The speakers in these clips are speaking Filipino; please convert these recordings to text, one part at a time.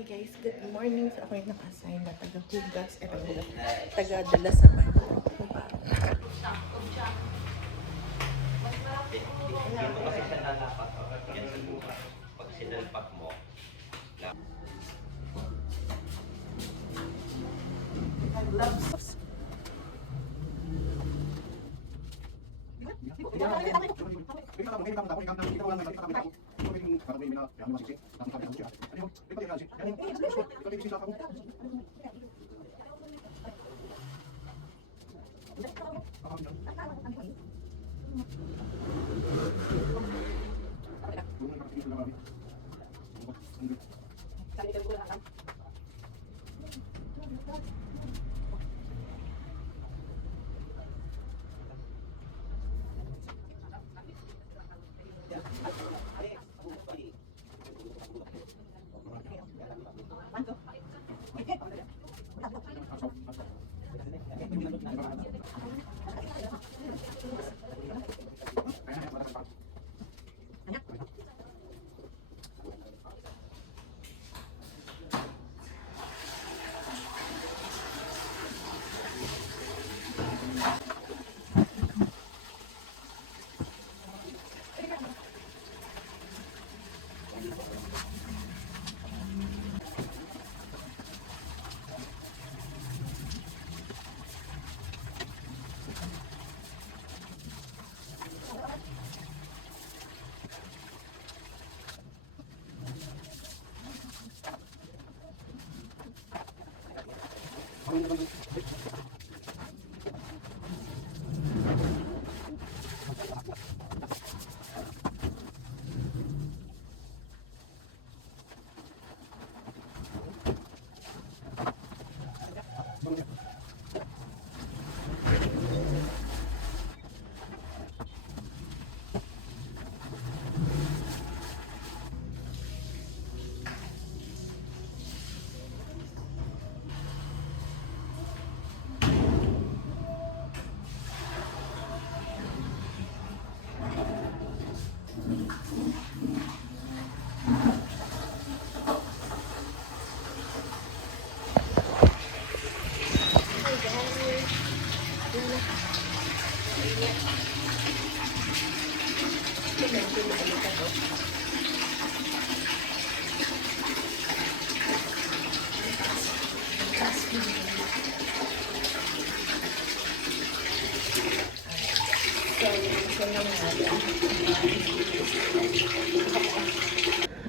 Okay guys, good morning. So ako yung naka-assign na taga-hugas at taga-dala sa bago. Hindi mo kasi siya lalapat. Yan sa bukas. Pag sinalpak mo,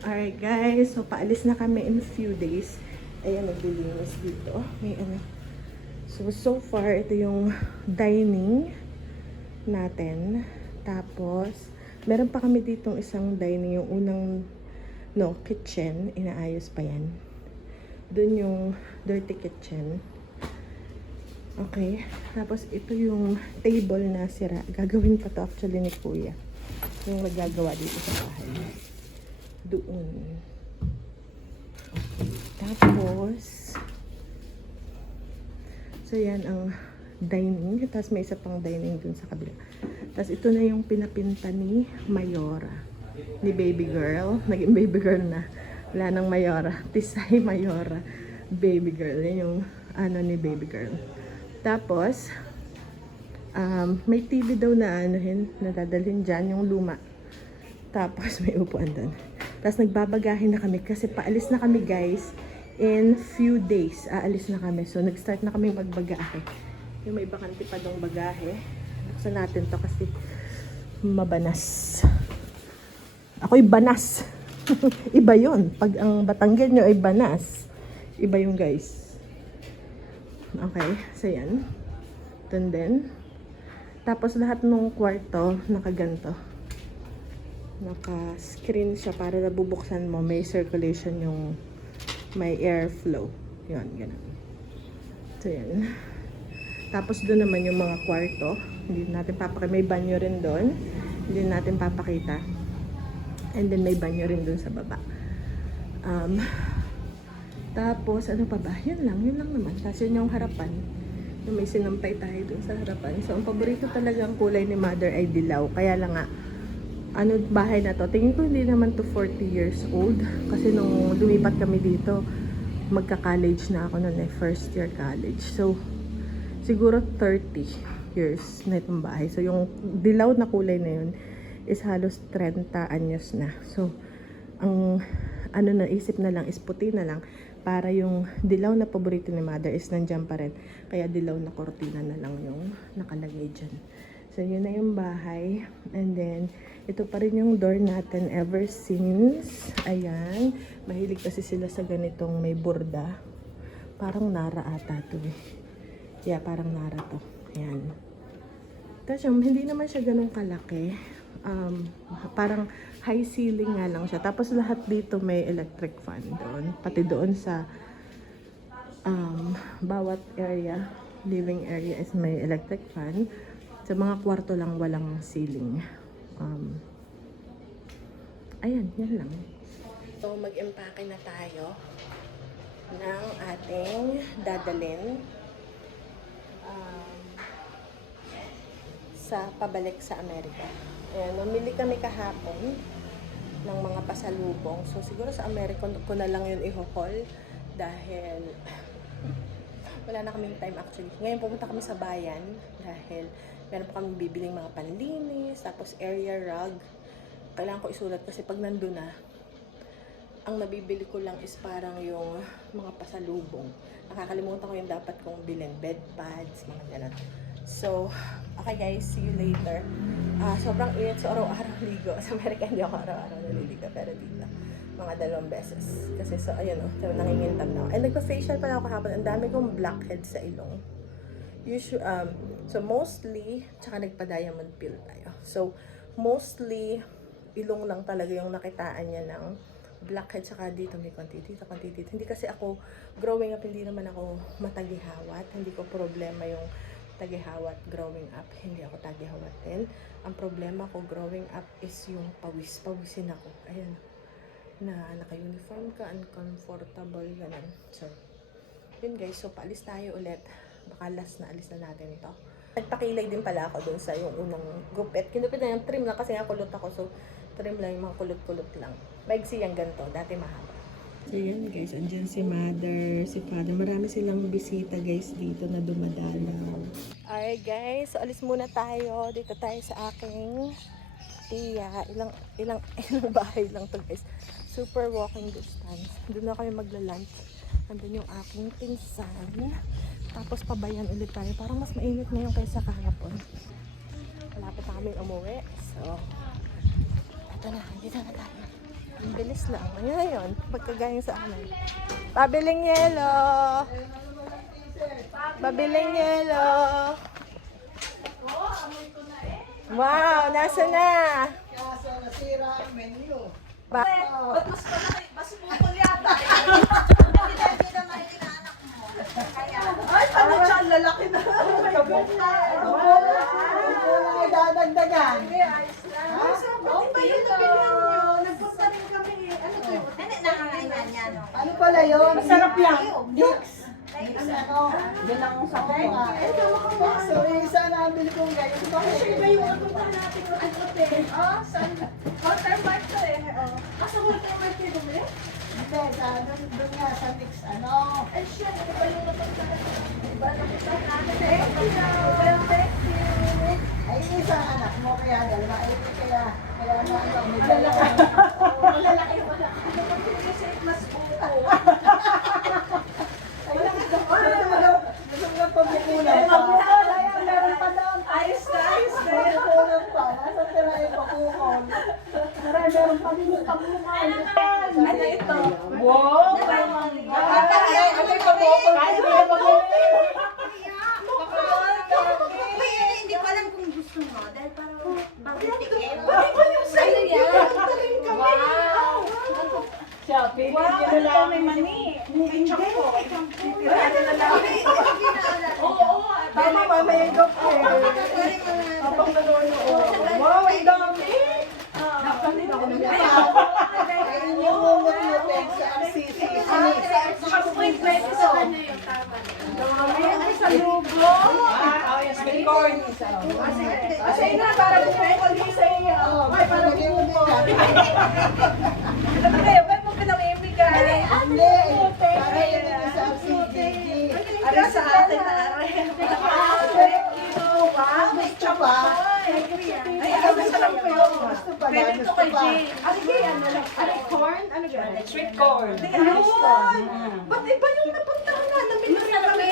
Alright guys, so paalis na kami in few days. Ayan, naglilinis dito. May ano. So far, ito yung dining natin. Tapos, meron pa kami ditong isang dining, yung unang, kitchen. Inaayos pa yan. Doon yung dirty kitchen. Okay. Tapos, ito yung table na sira. Gagawin pa to actually ni Kuya. Yung nagagawa dito sa bahay. Doon. Okay. Tapos, so yan ang dining. Tapos may isa pang dining dun sa kabila. Tapos ito na yung pinapinta ni Mayora. Ni baby girl. Naging baby girl na. Wala nang Mayora. Tisay Mayora. Baby girl. Yan yung ano ni baby girl. Tapos, may TV daw na nadadalhin dyan, yung luma. Tapos may upuan doon. Tapos nagbabagahin na kami kasi paalis na kami guys. In few days, aalis na kami. So nag-start na kami magbagahe. Yung may bakante pa dong bagahe. Buksan natin to kasi mabanas. Ako'y banas. Iba yun. Pag ang Batanggenyo ay banas. Iba yung guys. Okay, so yan. Then din. Tapos lahat ng kwarto nakaganto. Naka-screen siya para nabubuksan mo. May circulation yung may airflow. Yun, ganun. So yan. Tapos doon naman yung mga kwarto. Hindi natin papakita. May banyo rin doon. Hindi natin papakita. And then may banyo rin doon sa baba. Tapos ano pa ba? Yun lang naman. Tapos yun yung harapan. Yung may sinampay tayo doon sa harapan. So ang paborito talaga ang kulay ni Mother ay dilaw. Kaya lang nga, bahay na to. Tingin ko hindi naman to 40 years old. Kasi nung lumipat kami dito, magka-college na ako noon, first year college. So, siguro 30 years na itong bahay. So, yung dilaw na kulay na yun is halos 30 anyos na. So, ang ano na, isip na lang is puti na lang para yung dilaw na paborito ni mother is nandyan pa rin. Kaya dilaw na kortina na lang yung nakalagay dyan. So, yun na yung bahay. And then, ito pa rin yung door natin ever since. Ayan. Mahilig kasi sila sa ganitong may borda. Parang Nara ata to eh. Yeah, parang Nara to. Ayan. Tapos hindi naman siya ganun kalaki. Parang high ceiling nga lang siya. Tapos lahat dito may electric fan doon. Pati doon sa bawat area, living area is may electric fan. Sa mga kwarto lang walang ceiling. Ayan, yan lang. So, mag-empake na tayo ng ating dadalhin sa pabalik sa Amerika. Ayan, mamili kami kahapon ng mga pasalubong. So, siguro sa Amerika ko na lang yun i-haul dahil wala na kaming time actually. Ngayon pumunta kami sa bayan dahil meron pa kami bibiling mga panlinis, tapos area rug. Kailangan ko isulat kasi pag nandun na, ang nabibili ko lang is parang yung mga pasalubong. Nakakalimutan ko yung dapat kong bilhin. Bed pads, mga ganun. So, okay guys, see you later. Sobrang init, so araw-araw ligo. Sa Amerika hindi ako araw-araw naliligo, pero dito, mga 2 beses. Kasi so, ayun o, nangingintab na ako. And nagpa-facial pala ako kahapon. Ang dami kong blackhead sa ilong. So mostly, tsaka nagpa-diamond peel tayo. So, mostly, ilong lang talaga yung nakitaan niya ng blackhead, tsaka dito may konti dito, konti dito. Hindi kasi ako, growing up, hindi naman ako matagihawat. Hindi ko problema yung tagihawat growing up. Hindi ako tagihawatin. Ang problema ko growing up is yung pawisin ako. Ayan, na naka-uniform ka, uncomfortable, ganun. So, yun guys, so paalis tayo ulit. Baka last na alis na natin ito. Nagpakilay din pala ako dun sa yung unang gupit. Kinupit na yung trim lang kasi nga kulot ako. So, trim lang yung mga kulot-kulot lang. Maigsi yung ganito. Dati mahaba. So, yan guys. Andyan si mother, si father. Marami silang bisita guys dito na dumadalaw. Alright guys. So, alis muna tayo. Dito tayo sa aking tiya. Ilang bahay lang to guys. Super walking distance. Doon na kami magla-lunch. Andun yung aking pinsan. Tapos pabayan ulit tayo. Parang mas mainit ngayon kaysa kahapon. Malapit na kami umuwi. So, ito na. Dito na tayo. Ang bilis lang. Ngayon, pagkagayang sa amin. Pabiling yelo! Pabiling yelo! Wow! Nasa na? Kaso nasira ang menu. Ba Ba't mas putol yata? Hindi na mahilig na anak mo. Ay, ano siya? Lalaki na. Kabog na. Ay, dadagdagan. Oo ba yun na bilhin nyo? Nagpunta rin kami. Ano to yun? Ano nakakainan niya? Ano pala yun? Masarap lang. Mix. Ano? Yun ang sa mga. So, isa na bili kong ganyan. Kasi ba yung napunta natin o hotel? Sa Watermark to eh. Sa Watermark kayo bumili? Hindi, doon nga sa mix. Ano? Ay siya, ano ba yung napunta natin? Diba napunta natin? Thank you. Thank you. Ay, isang anak mo kaya dalawa. Kaya ano, may dalawa. Malalaki yung wala. Ano ba kasi mas puto? Gusto nga pagkukulang pa. Meron pa doon. Ayos na. Pagkukulang pa. Nasa tira yung pakukon. Meron pa din yung pakukon. Ano ito? Wow! Hindi ko alam kung gusto mo. Dahil parang bagutikin. Ano yan? Wow! Wow! May mani. May choco. Oo. Tama ba may gop eh? Habang nanonood. Wow, ang dami! Ayun yung mungot natin sa RCC. Ay, sa lugo. May corny sa. Kasi na, para bumukol din sa iyo. Ay, para bumukol. Ano kayo? Ba't mo pinamimigay? Hindi. Para yun ito sa CGG. Ari sa atin na ari. Wow, gusto pa. Ay, ano sa lang po yun? Gusto pa. Pwede ito kay Jay. Ano kay ano lang? Ano corn? Ano gano'n? Sweet corn. Ayun! Ba't iba yung napuntahan na? Namili na kami.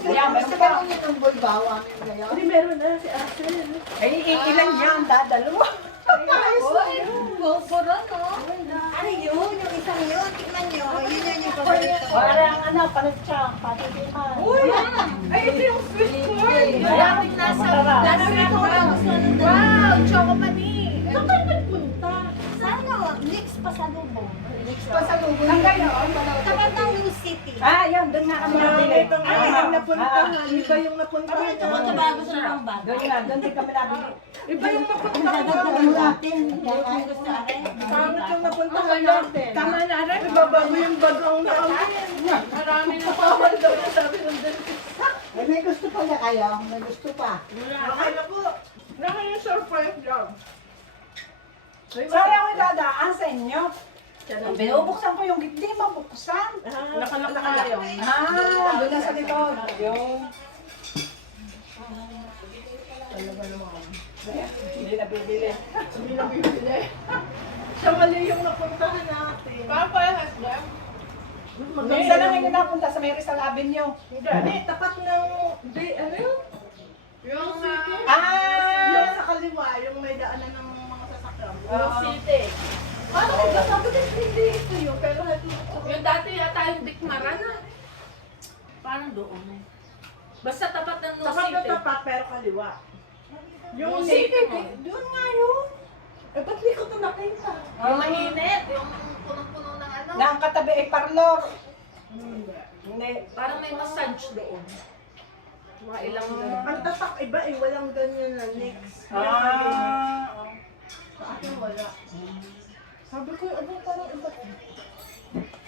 Kaya gusto pa rin yung bulbawa ngayon. Hindi, meron na si Asel. Ay, ilan yan? Dadalo. Goporo, no? Ano yun? Yung isang yun? Tingnan nyo. Yun yung paborito ko. Parang ano, panitsang, patikiman. Ay, ito yung sweet corn. Maraming nasa Wow! Choco mani! Saan kayo nagpunta? Sana, next pa sa lubong. Pasalubong. Ang gano'n? Tapat ng New City. Ah, yan, doon nga kami nabili. Itong yung napuntahan. Iba yung napuntahan. Bago sa lang ba? Doon nga, doon din kami nabili. Iba yung napuntahan. natin. Pangit yung napuntahan natin. Tama na rin. Ibabago yung bagong namin. Marami na bawal daw na sabi ng dentist. Eh, may gusto pa na kayo? May gusto pa. Okay na po. Naman yung surprise job. Sayang ko dadaan sa inyo. Binubuksan ko yung gitli, mabuksan. Nakalaka yun. Ah, doon na sa likod. Yung... Hindi na bibili. Hindi na bibili. Siya mali yung napuntahan natin. Papayas na. Isa lang yung napunta sa may Rizal Avenue. Hindi, tapat ng... ano yun? Yung city. Ah! Yung sa kaliwa, yung may daanan ng mga sasakyan. Yung Ah. city. Paano ko sabi ko hindi ito yun, pero Yung dati yata yung Bikmaran na. Parang doon eh. Basta tapat ng No tapat na City. tapat, pero kaliwa. Yung Yung city, city mo. doon nga yun. Eh, ba't di ko ito nakita? Yung mainit, yung punong-puno ng ano. Na ang katabi ay parlor. Hindi. Parang may massage doon. Mga ilang Ang tatak iba eh, walang ganyan na next. Ah. Sa akin wala. Sabi ko, ano parang iba.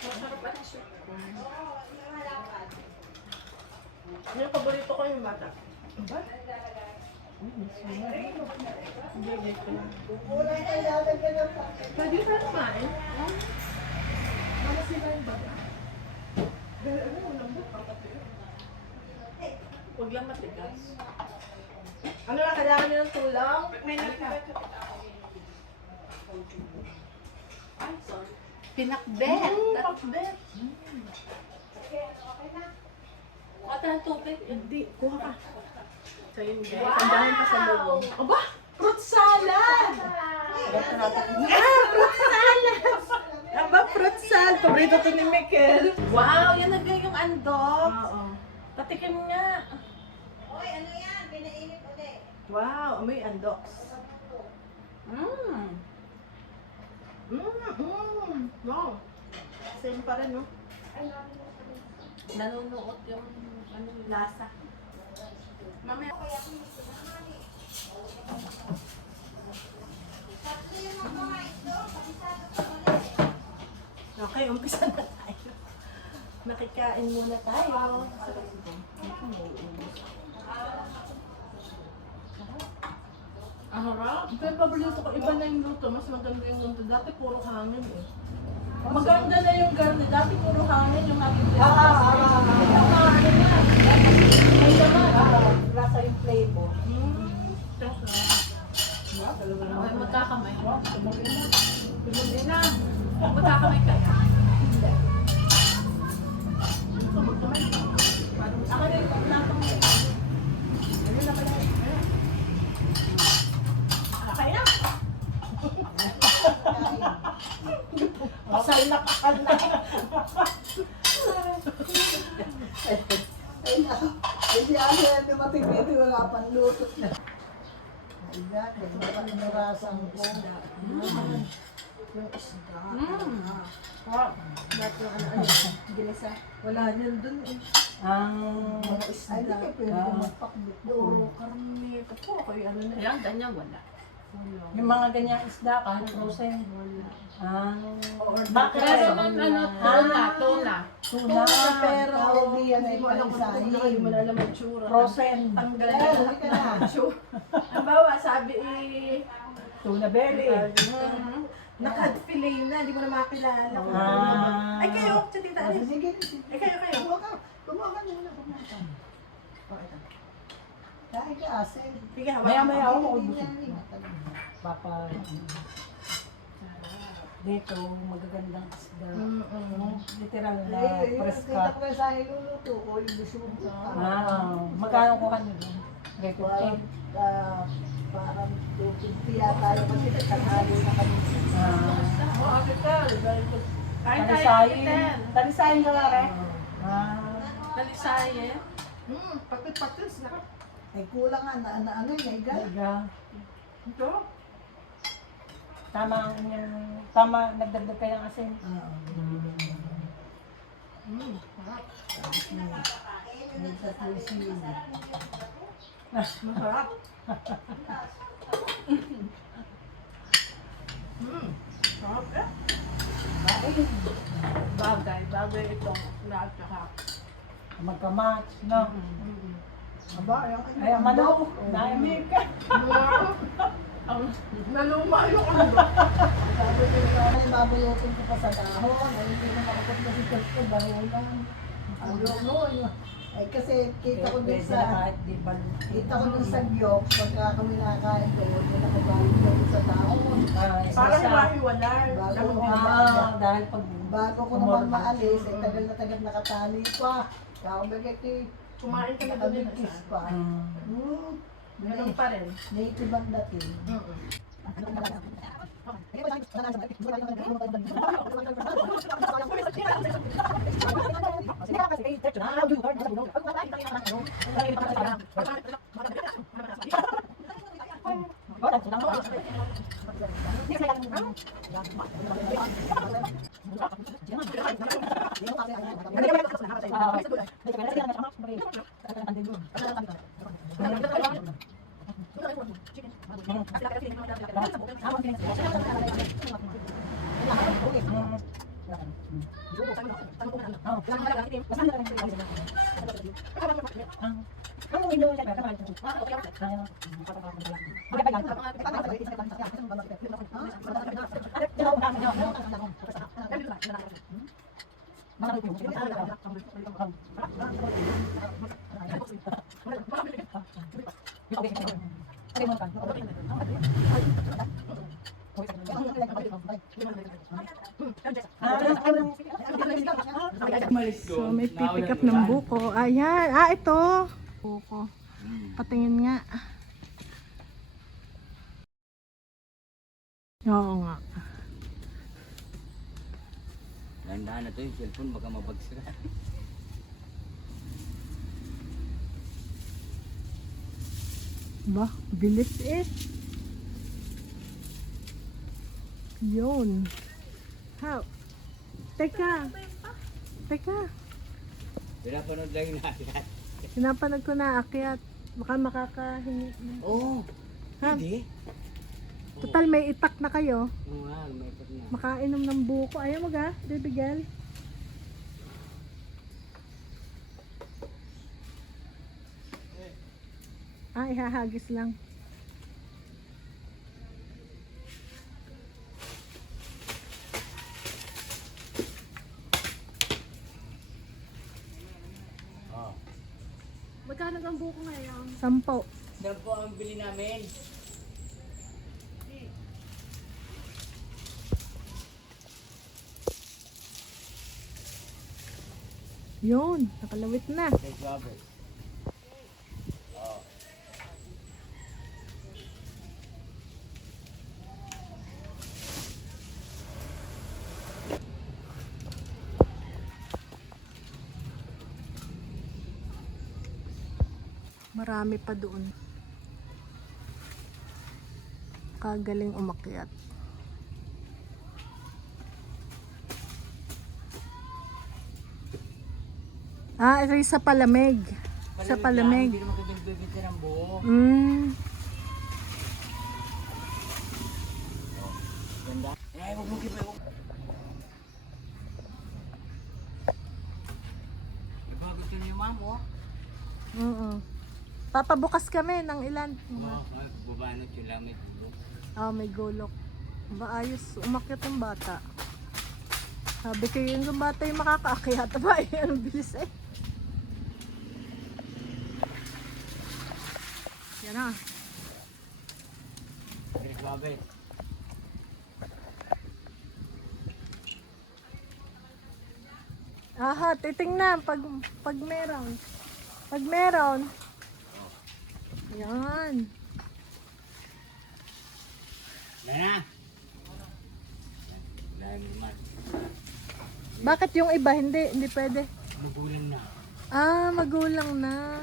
masarap at sweet. Yung paborito ko yung bata. Ba? Pwede ka kumain? Para sila yung bata. Pero ano, lambot ang kape. Huwag lang matigas. Ano na, kailangan nyo ng tulang? May Ay, sorry. Pinakbet. Pakbet. Kuha tayo ng tubig. Hindi, kuha ka. Sa'yo yung guys. Wow! Ang dahil pa sa lubong. Aba! Fruit salad! Fruit salad! Aba, fruit salad. Paborito to ni Mikel. Wow, yan na yung andok. Oo. Patikim nga. Oy, ano yan? Pinainit ulit. Wow, amoy andoks. Mmm. Wow. Same pa rin, no? Nanunuot yung ano, lasa. Mamaya. Okay, umpisa na tayo. Nakikain muna tayo. Ang harap. Pero paborito ko, iba na yung luto. Mas maganda yung luto. Dati puro hangin eh. Maganda na yung garni. Dati puro hangin yung aking Lasa yung flavor. Ay, magkakamay. Tumuloy na. Magkakamay kaya. Ako na yung natang mo. Ayun na pala. Okay na. Pasal na pakal na. Hindi ano yan, dumating dito, wala pang luto. Ayan, kaya narasan ko. Yung isda. Ba't yung ano, ginisa? Wala niyan dun eh. Ang Mga ay, isda. hindi kayo pwede magpakbit doon. Oo, karami. Ito ako yung ano na. Ayan, ganyan wala. Yung mga ganyang isda, kahit frozen. Bakit? Pero nung ano, tuna. Tuna, pero hindi yan ay Hindi mo alam kung ito na kayo malalam ang tsura. frozen. Tanggal Eh, na hindi ka na. Ang bawa, sabi eh, Tuna belly. Naka-fillet na, hindi mo na makilala. Ay, kayo, sa tita Alice. Sige, Ay, kayo. Kumuha ka muna. Pakita. Kain ka, asin. Sige, hawakan. Maya-maya ako Hindi maubos. niya. Papa. Dito, magagandang isda. Literal na press Kita cut. ko sa iluluto ko, yung bisugo. Magkano ko kanyo doon? Parang, 350. parang 250 yata yung kasi nagkakalo na kami. Kain tayo, Talisayin. Ate. Talisayin ka nga rin. Talisayin. Patis na. Ay kulang nga na ano yun, naiga. Talaga. Ito? Tama ang inyong, tama, nagdagdag kayo ng asin. Masarap. Sarap eh. Bagay itong lahat saka. Magkamatch, no? Aba, Ay, ang manok. Naimig ka. Ang naluma yung ano. sabi ko na babayotin ko pa sa dahon. Ay, hindi na makapot na si Chef ko, bahonan. Ano. Ay, kasi kita ko dun Pwede na sa... kahit di ba. Kita ko dun sa giyok, pagka kami nakakain doon, may nakabalit na dun sa dahon. Parang hiwa-hiwalay. Dahil pag Bago ko naman maalis, ay tagal na nakatali pa. Kaya bagay Kumain ka na doon din. nakabigkis pa. Ganun pa rin. Native ang dating. So, may pipick up ng buko. Ayan. Ito. Buko. Patingin nga. Oo nga. Landahan na to yung cellphone, baka mabagsakan. Ba, bilis eh. Yun. How? Teka. Pinapanood lang yung natin. Pinapanood ko na akyat. Baka makakahingi. Oo. Ha? Hindi. Total may itak na kayo. Oo nga, may ikot na. Makainom ng buko. Ayaw mo ga, baby girl? Ihahagis lang. Oo. Magkano ang buko ngayon? 10. Saan po ang bili namin? Yun, nakalawit na. Kay Robert. Marami pa doon. Kagaling umakyat. Ito yung sa palamig. Sa palamig. Hindi naman kaging bibiti ng buo. Ganda. Ay, huwag mo kipay. Ibagot yun yung ma'am, oh. Oo. Papabukas kami ng ilan. Oo, bubanot yung lamit. May gulok. Maayos, umakyat ng bata. Sabi ko yun, yung bata yung makakaakyat. Aba, ang bilis eh. Yan na. Grabe. Aha, titingnan pag meron. Pag meron. Yan. Na. Dahil naman. Bakit yung iba hindi pwede? Magulang na. Ah, magulang na.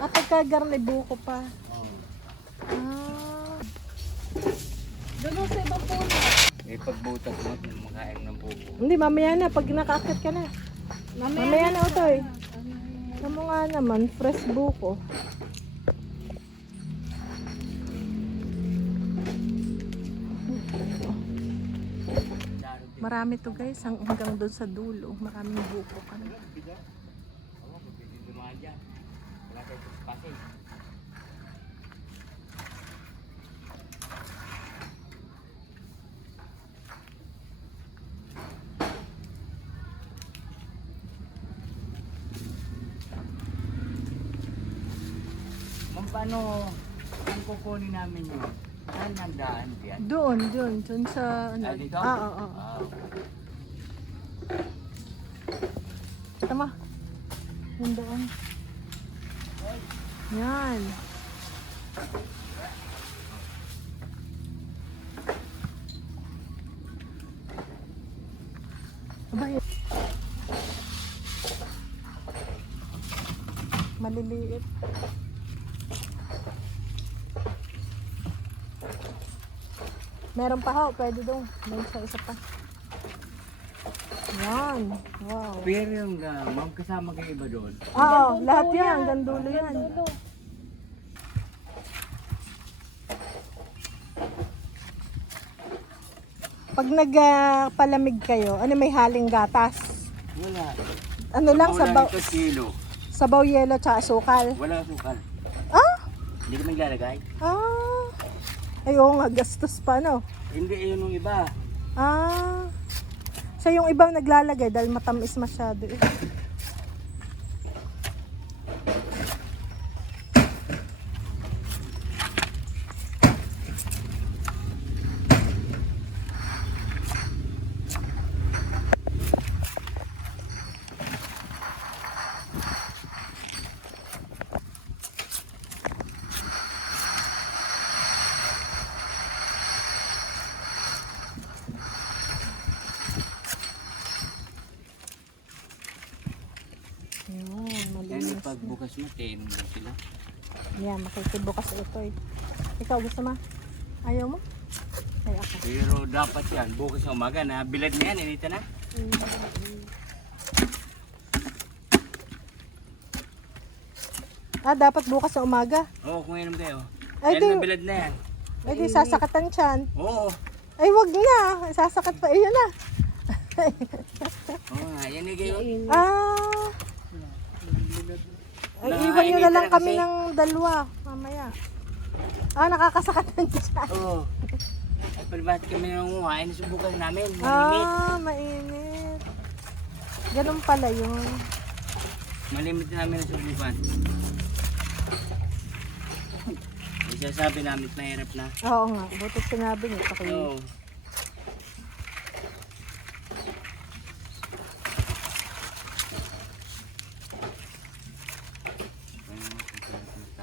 Ah, pagkagarnibuko pa. Oo. Ah. Doon sa ibang puno. Eh, pagbutas mo, makain ng buko. Hindi, mamaya na. Pag nakakit ka na. Mamaya na ito eh. Ano nga naman, fresh buko. Marami to guys, hanggang doon sa dulo. Maraming buko ka na. Oo, pwede dumaan dyan. Wala tayo pasing. Ma'am, paano ang kukunin namin yun? Saan ang daan diyan? Doon sa ano. Ah, dito? Oo. Ah, Tama. Yun doon. Yan. Aba, yun. Maliliit. Meron pa ho, pwede doon. May isa pa. Yan. Wow. pero yung ma'am, kasama kayo iba doon? Oo, lahat yan. Hanggang dulo yan. Pag nagpalamig kayo, ano may haling gatas? Wala. Ano lang, Wala ito kilo. sabaw yelo tsaka asukal. Wala sukal. Ah? Hindi ka naglalagay? Ah. Ay, oo nga, gastos pa, no? Hindi, yun yung iba. Ah. Siya yung ibang naglalagay dahil matamis masyado eh. Yun, Yan, malinis na. pagbukas mo, tenom na sila. Yan, makikibukas ito eh. Ikaw gusto mo? Ayaw mo? Ay, ako. Pero dapat yan, bukas sa umaga na, bilad na yan, inita na. Ah, dapat bukas sa umaga. Oo, kung inom kayo. Ay, Yan di, na bilad na yan. ay, di sasakatan tiyan. Oo. Ay, wag na. Sasakat pa. Iyon na. Oo nga, yan kayo. Ah. Ay, Na- iwan nyo na lang init na kami kasi. ng dalawa. Mamaya. Ah, nakakasakat ng tiyan. Oo. Ay, palibat kami nangunguha, ay nasubukan namin. Malimit. Ah, mainit. Ganun pala yun. Malimit na namin nasubukan. Ay, sasabi namin, mahirap na. Oo nga. Butit sinabi niyo. Pakinig. Oo.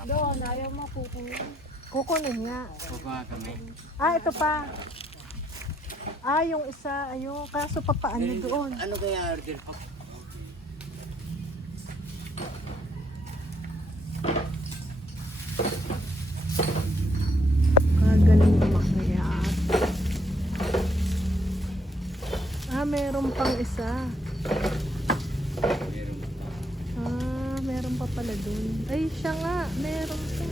Doon, ayaw mo kukunin. Kukunin nga. Kukuha kami. Ah, ito pa. Ah, yung isa. Ayun. Kaso papaano doon? Ano kaya order pa? Kagaling umakyat. Ah, meron pang isa. Meron. Ah, meron pa pala dun. Ay, siya nga. Meron pa.